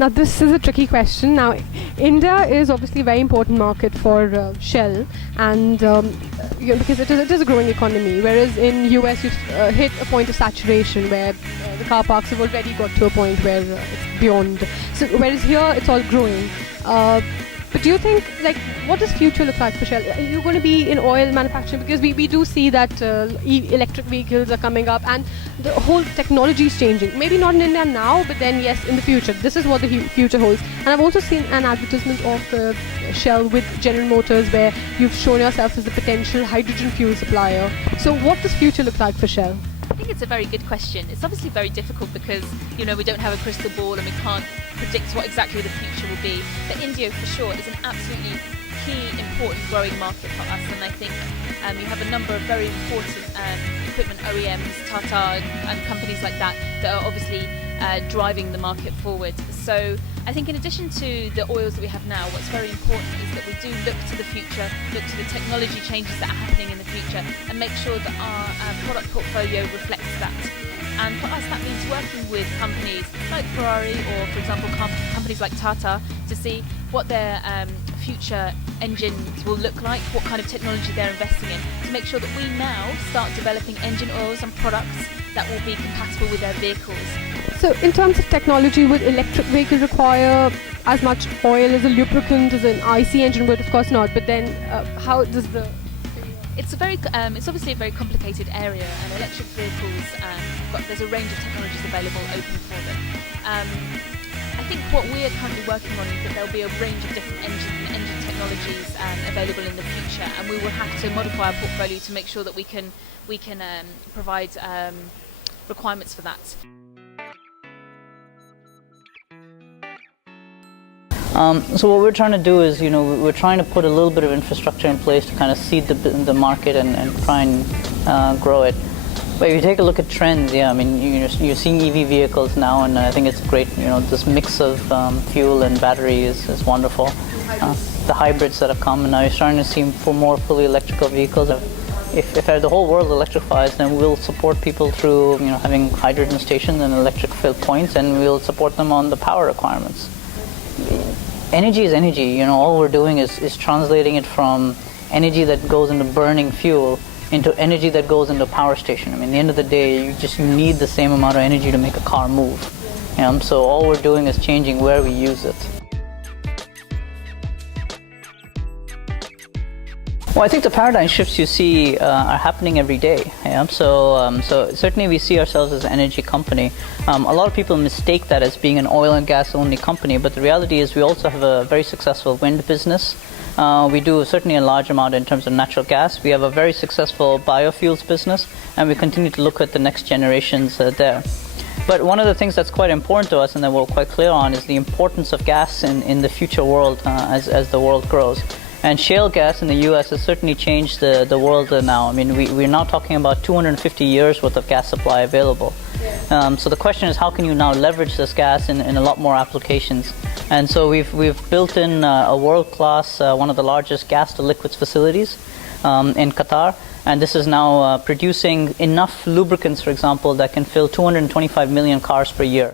Now this is a tricky question. Now India is obviously a very important market for Shell, and because it is a growing economy, whereas in US you've hit a point of saturation where the car parks have already got to a point where it's beyond. So whereas here it's all growing. But do you think, like, what does future look like for Shell? Are you going to be in oil manufacturing? Because we do see that electric vehicles are coming up and the whole technology is changing. Maybe not in India now, but then yes, in the future. This is what the future holds. And I've also seen an advertisement of Shell with General Motors where you've shown yourself as a potential hydrogen fuel supplier. So what does future look like for Shell? I think it's a very good question. It's obviously very difficult because, we don't have a crystal ball and we can't predict what exactly the future will be. But India, for sure, is an absolutely key, important, growing market for us. And I think you have a number of very important equipment OEMs, Tata and companies like that are obviously driving the market forward. So I think in addition to the oils that we have now, what's very important is that we do look to the future, look to the technology changes that are happening in the future, and make sure that our product portfolio reflects that. And for us, that means working with companies like Ferrari or, for example, companies like Tata to see what their future engines will look like, what kind of technology they're investing in, to make sure that we now start developing engine oils and products that will be compatible with their vehicles. So in terms of technology, would electric vehicles require as much oil as a lubricant as an IC engine would? Of course not, but then how does the... It's obviously a very complicated area, and electric vehicles, there's a range of technologies available open for them. I think what we are currently working on is that there'll be a range of different engine technologies available in the future, and we will have to modify our portfolio to make sure that we can provide requirements for that. So what we're trying to do is, we're trying to put a little bit of infrastructure in place to kind of seed the market and try and grow it. But if you take a look at trends, you're seeing EV vehicles now, and I think it's great. This mix of fuel and battery is wonderful. The hybrids that have come, and now you're starting to see more fully electrical vehicles. If the whole world electrifies, then we'll support people through having hydrogen stations and electric fill points, and we'll support them on the power requirements. Energy is energy. All we're doing is translating it from energy that goes into burning fuel into energy that goes into a power station. At the end of the day, you need the same amount of energy to make a car move. So all we're doing is changing where we use it. Well, I think the paradigm shifts you see are happening every day. So certainly we see ourselves as an energy company. A lot of people mistake that as being an oil and gas only company, but the reality is we also have a very successful wind business. We do certainly a large amount in terms of natural gas. We have a very successful biofuels business, and we continue to look at the next generations there. But one of the things that's quite important to us and that we're quite clear on is the importance of gas in the future world as the world grows. And shale gas in the US has certainly changed the world now. We're now talking about 250 years worth of gas supply available. So the question is, how can you now leverage this gas in a lot more applications? And so we've built in a world-class, one of the largest gas to liquids facilities in Qatar. And this is now producing enough lubricants, for example, that can fill 225 million cars per year.